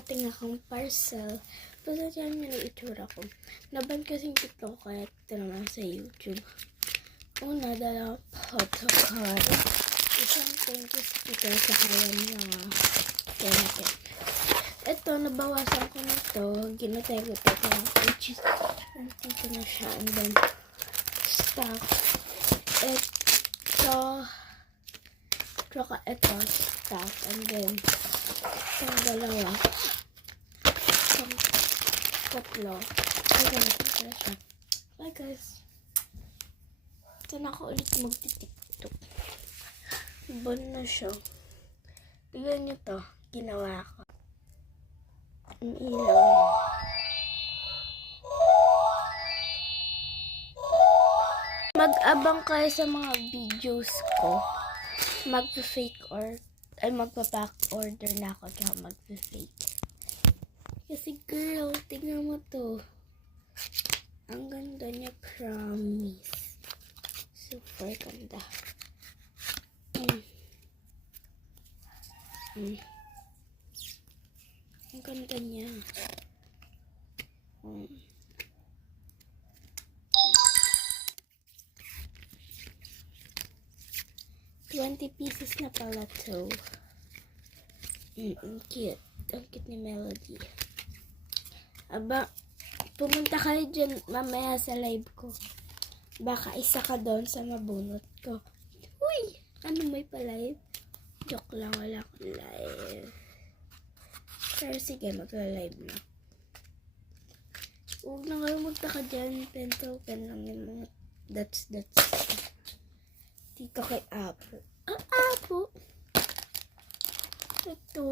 dumating akong parcel. Pasensya niyo na itsura ko. Naban kasing TikTok kaya ito naman sa YouTube. Una, dala photocard. Isang thank you sticker sa kaya mga kaya. Ito, nabawasan ko nito. Ginatay-gutay ko lang. Which is, nandito na siya. And then, stuff. Ito, tsaka ito, stuff. And then, itong dalawa. Itong tatlo. Ay, ganito na siya. Bye, guys. Ito na ako ulit magti-tiktok. Bon na siya. Tignan nyo to. Ginawa ko. Ang ilaw. Mag-abang kayo sa mga videos ko. Magpa-fake or magpa-back order na ako kaya magpa-fake. Kasi girl, tingnan mo to. Ang ganda niya, promise. Super ganda. Ang ganda niya. 20 pieces na pala to. Ang cute. Ang cute ni Melody. Aba, pumunta kayo dyan mamaya sa live ko. Baka isa ka doon sa mabunot ko. Uy! Ano may pa-live? Joke lang, wala akong live. Pero sige, magla-live na. Huwag na kayo magtaka dyan. Pen lang yung mga dots. Dito kay Apo. Apo! Ito.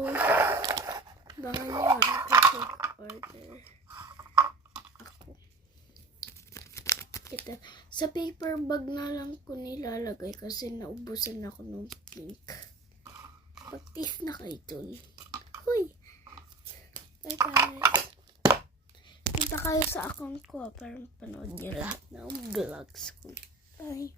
Baka niya ako order. Ako. Ito. Sa paper bag na lang ko nilalagay kasi naubusan ako ng pink. Pag-taste na kayo dun. Huy! Bye guys! Punta kayo sa account ko para mapanood niyo lahat ng vlogs ko. Bye!